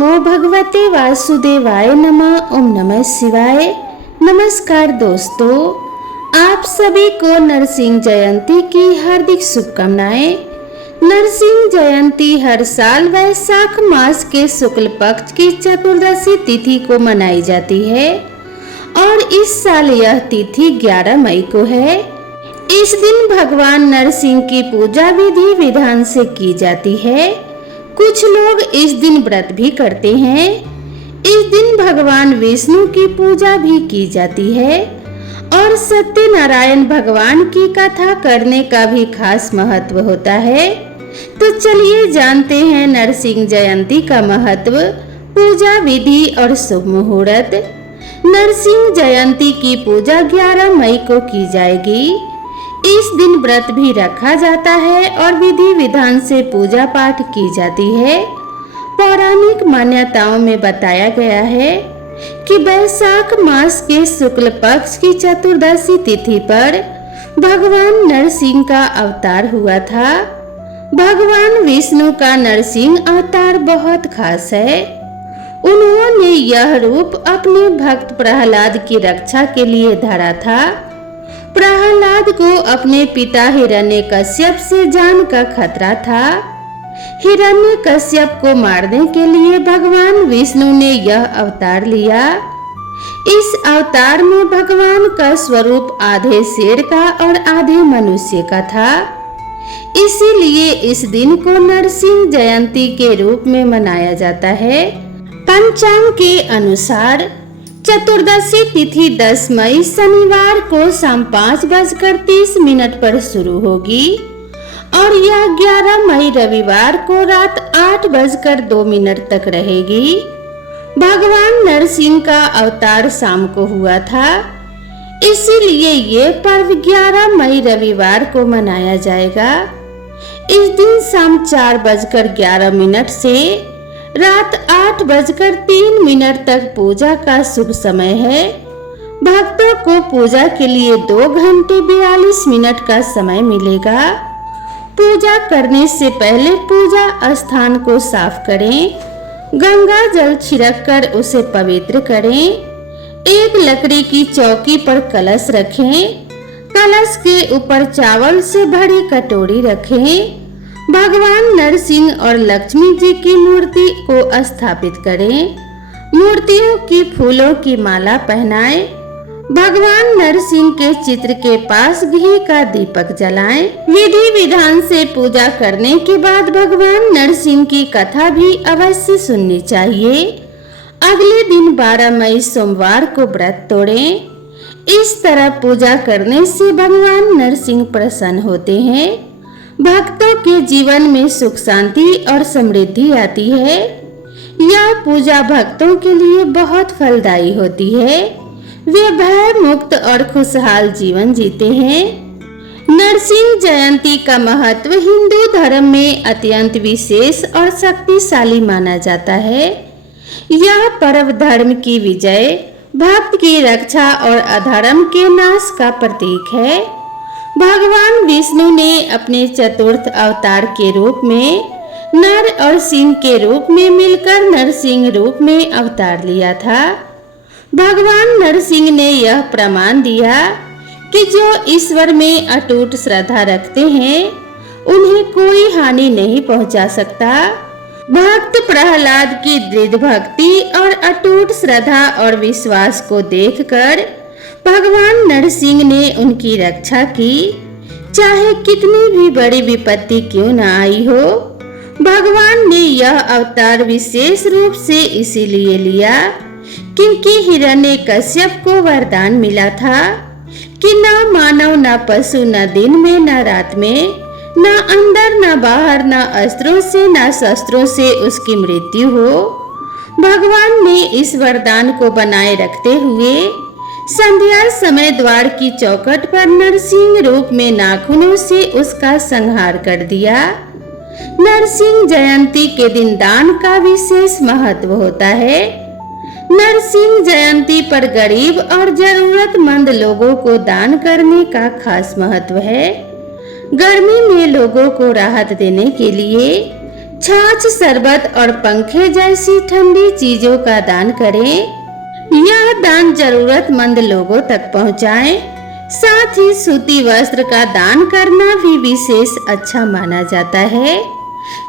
नमो भगवते वासुदेवाय नमः। ओम नमः शिवाय। नमस्कार दोस्तों, आप सभी को नरसिंह जयंती की हार्दिक शुभकामनाएं। नरसिंह जयंती हर साल वैशाख मास के शुक्ल पक्ष की चतुर्दशी तिथि को मनाई जाती है और इस साल यह तिथि 11 मई को है। इस दिन भगवान नरसिंह की पूजा विधि विधान से की जाती है। कुछ लोग इस दिन व्रत भी करते हैं। इस दिन भगवान विष्णु की पूजा भी की जाती है और सत्यनारायण भगवान की कथा करने का भी खास महत्व होता है। तो चलिए जानते हैं नरसिंह जयंती का महत्व, पूजा विधि और शुभ मुहूर्त। नरसिंह जयंती की पूजा 11 मई को की जाएगी। इस दिन व्रत भी रखा जाता है और विधि विधान से पूजा पाठ की जाती है। पौराणिक मान्यताओं में बताया गया है कि वैशाख मास के शुक्ल पक्ष की चतुर्दशी तिथि पर भगवान नरसिंह का अवतार हुआ था। भगवान विष्णु का नरसिंह अवतार बहुत खास है। उन्होंने यह रूप अपने भक्त प्रहलाद की रक्षा के लिए धरा था। प्रहलाद को अपने पिता हिरण्यकश्यप से जान का खतरा था। हिरण्यकश्यप को मारने के लिए भगवान विष्णु ने यह अवतार लिया। इस अवतार में भगवान का स्वरूप आधे शेर का और आधे मनुष्य का था। इसीलिए इस दिन को नरसिंह जयंती के रूप में मनाया जाता है। पंचांग के अनुसार चतुर्दशी तिथि 10 मई शनिवार को शाम 5:30 पर शुरू होगी और यह 11 मई रविवार को रात 8:02 तक रहेगी। भगवान नरसिंह का अवतार शाम को हुआ था, इसीलिए ये पर्व 11 मई रविवार को मनाया जाएगा। इस दिन शाम 4:11 से रात 8:03 तक पूजा का शुभ समय है। भक्तों को पूजा के लिए 2 घंटे 42 मिनट का समय मिलेगा। पूजा करने से पहले पूजा स्थान को साफ करें, गंगा जल छिड़क कर उसे पवित्र करें। एक लकड़ी की चौकी पर कलश रखें। कलश के ऊपर चावल से भरी कटोरी रखें। भगवान नरसिंह और लक्ष्मी जी की मूर्ति को स्थापित करें। मूर्तियों की फूलों की माला पहनाएं। भगवान नरसिंह के चित्र के पास घी का दीपक जलाएं। विधि विधान से पूजा करने के बाद भगवान नरसिंह की कथा भी अवश्य सुननी चाहिए। अगले दिन 12 मई सोमवार को व्रत तोड़ें। इस तरह पूजा करने से भगवान नरसिंह प्रसन्न होते हैं। भक्तों के जीवन में सुख शांति और समृद्धि आती है। यह पूजा भक्तों के लिए बहुत फलदायी होती है। वे भय मुक्त और खुशहाल जीवन जीते हैं। नरसिंह जयंती का महत्व हिंदू धर्म में अत्यंत विशेष और शक्तिशाली माना जाता है। यह पर्व धर्म की विजय, भक्त की रक्षा और अधर्म के नाश का प्रतीक है। भगवान विष्णु ने अपने चतुर्थ अवतार के रूप में नर और सिंह के रूप में मिलकर नरसिंह रूप में अवतार लिया था। भगवान नरसिंह ने यह प्रमाण दिया कि जो ईश्वर में अटूट श्रद्धा रखते हैं उन्हें कोई हानि नहीं पहुंचा सकता। भक्त प्रहलाद की दृढ़ भक्ति और अटूट श्रद्धा और विश्वास को देखकर भगवान नरसिंह ने उनकी रक्षा की। चाहे कितनी भी बड़ी विपत्ति क्यों न आई हो, भगवान ने यह अवतार विशेष रूप से इसीलिए लिया क्योंकि हिरण्यकश्यप को वरदान मिला था कि न मानव, न पशु, न दिन में, न रात में, न अंदर, न बाहर, न अस्त्रों से, न शस्त्रों से उसकी मृत्यु हो। भगवान ने इस वरदान को बनाए रखते हुए संध्या समय द्वार की चौखट पर नरसिंह रूप में नाखूनों से उसका संहार कर दिया। नरसिंह जयंती के दिन दान का विशेष महत्व होता है। नरसिंह जयंती पर गरीब और जरूरतमंद लोगों को दान करने का खास महत्व है। गर्मी में लोगों को राहत देने के लिए छाछ, शरबत और पंखे जैसी ठंडी चीजों का दान करें। यह दान जरूरतमंद लोगों तक पहुंचाएं। साथ ही सूती वस्त्र का दान करना भी विशेष अच्छा माना जाता है।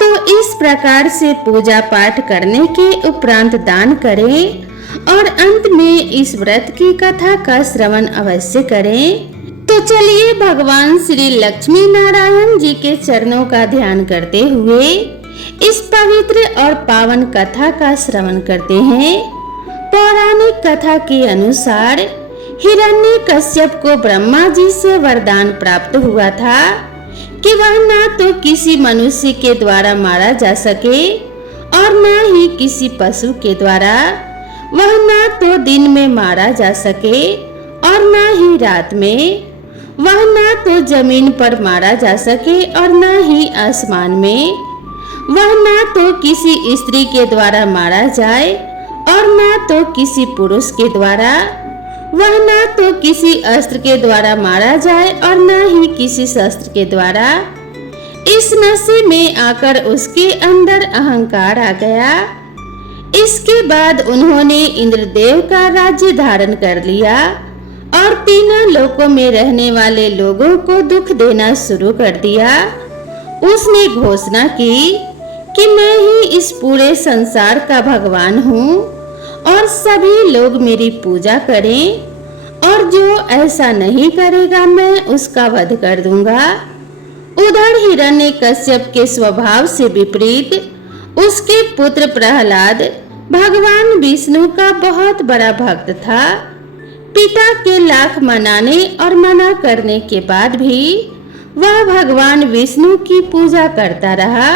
तो इस प्रकार से पूजा पाठ करने के उपरांत दान करें और अंत में इस व्रत की कथा का श्रवण अवश्य करें। तो चलिए भगवान श्री लक्ष्मी नारायण जी के चरणों का ध्यान करते हुए इस पवित्र और पावन कथा का श्रवण करते हैं। पौराणिक कथा के अनुसार हिरण्यकश्यप को ब्रह्मा जी से वरदान प्राप्त हुआ था कि वह न तो किसी मनुष्य के द्वारा मारा जा सके और न ही किसी पशु के द्वारा। वह न तो दिन में मारा जा सके और न ही रात में। वह न तो जमीन पर मारा जा सके और न ही आसमान में। वह न तो किसी स्त्री के द्वारा मारा जाए और न तो किसी पुरुष के द्वारा। वह न तो किसी अस्त्र के द्वारा मारा जाए और न ही किसी शस्त्र के द्वारा। इस नशे में आकर उसके अंदर अहंकार आ गया। इसके बाद उन्होंने इंद्रदेव का राज्य धारण कर लिया और तीनों लोकों में रहने वाले लोगों को दुख देना शुरू कर दिया। उसने घोषणा की कि मैं ही इस पूरे संसार का भगवान हूँ और सभी लोग मेरी पूजा करें, और जो ऐसा नहीं करेगा मैं उसका वध कर दूंगा। उधर हिरण्यकश्यप के स्वभाव से विपरीत उसके पुत्र प्रहलाद भगवान विष्णु का बहुत बड़ा भक्त था। पिता के लाख मनाने और मना करने के बाद भी वह भगवान विष्णु की पूजा करता रहा।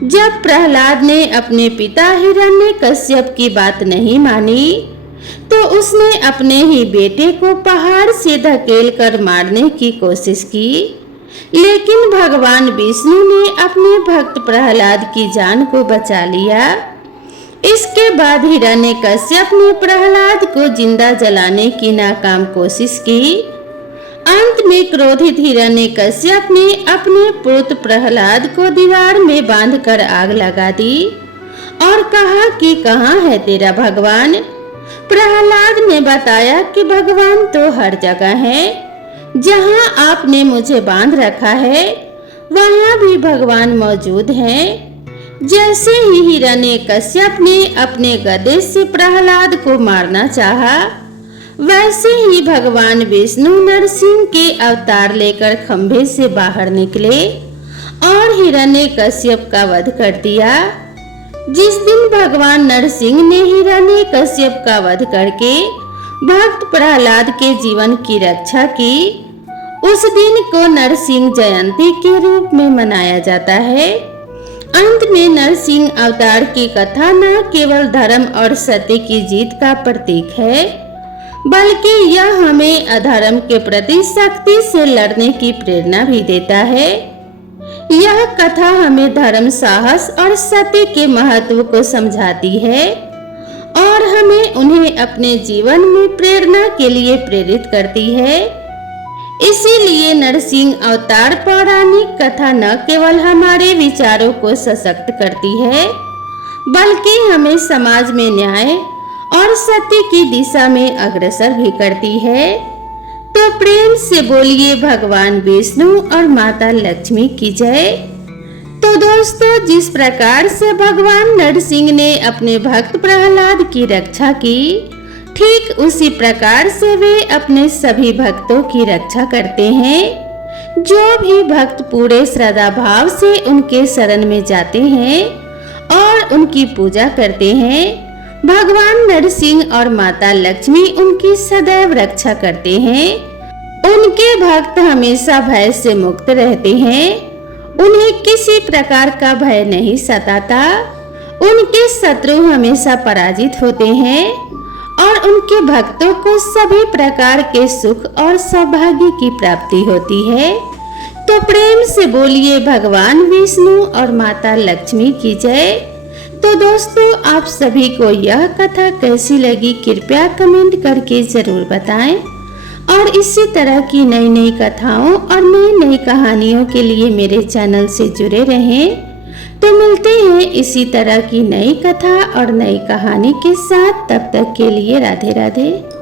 जब प्रहलाद ने अपने पिता हिरण्यकश्यप की बात नहीं मानी तो उसने अपने ही बेटे को पहाड़ से धकेल कर मारने की कोशिश की, लेकिन भगवान विष्णु ने अपने भक्त प्रहलाद की जान को बचा लिया। इसके बाद हिरण्यकश्यप ने प्रहलाद को जिंदा जलाने की नाकाम कोशिश की। अंत में क्रोधित हिरण्यकश्यप ने अपने पुत्र प्रहलाद को दीवार में बांधकर आग लगा दी और कहा कि कहाँ है तेरा भगवान। प्रहलाद ने बताया कि भगवान तो हर जगह है, जहाँ आपने मुझे बांध रखा है वहाँ भी भगवान मौजूद हैं। जैसे ही हिरण्यकश्यप ने अपने गदे से प्रहलाद को मारना चाहा, वैसे ही भगवान विष्णु नरसिंह के अवतार लेकर खंभे से बाहर निकले और हिरण्यकश्यप का वध कर दिया। जिस दिन भगवान नरसिंह ने हिरण्यकश्यप का वध करके भक्त प्रहलाद के जीवन की रक्षा की, उस दिन को नरसिंह जयंती के रूप में मनाया जाता है। अंत में नरसिंह अवतार की कथा न केवल धर्म और सत्य की जीत का प्रतीक है, बल्कि यह हमें अधर्म के प्रति सख्ती से लड़ने की प्रेरणा भी देता है। यह कथा हमें धर्म, साहस और सत्य के महत्व को समझाती है और हमें उन्हें अपने जीवन में प्रेरणा के लिए प्रेरित करती है। इसीलिए नरसिंह अवतार पौराणिक कथा न केवल हमारे विचारों को सशक्त करती है, बल्कि हमें समाज में न्याय और सत्य की दिशा में अग्रसर भी करती है। तो प्रेम से बोलिए भगवान विष्णु और माता लक्ष्मी की जय। तो दोस्तों, जिस प्रकार से भगवान नरसिंह ने अपने भक्त प्रहलाद की रक्षा की, ठीक उसी प्रकार से वे अपने सभी भक्तों की रक्षा करते हैं। जो भी भक्त पूरे श्रद्धा भाव से उनके शरण में जाते हैं और उनकी पूजा करते हैं, भगवान नरसिंह और माता लक्ष्मी उनकी सदैव रक्षा करते हैं। उनके भक्त हमेशा भय से मुक्त रहते हैं। उन्हें किसी प्रकार का भय नहीं सताता। उनके शत्रु हमेशा पराजित होते हैं और उनके भक्तों को सभी प्रकार के सुख और सौभाग्य की प्राप्ति होती है। तो प्रेम से बोलिए भगवान विष्णु और माता लक्ष्मी की जय। तो दोस्तों, आप सभी को यह कथा कैसी लगी कृपया कमेंट करके जरूर बताएं और इसी तरह की नई नई कथाओं और नई नई कहानियों के लिए मेरे चैनल से जुड़े रहें। तो मिलते हैं इसी तरह की नई कथा और नई कहानी के साथ। तब तक के लिए राधे राधे।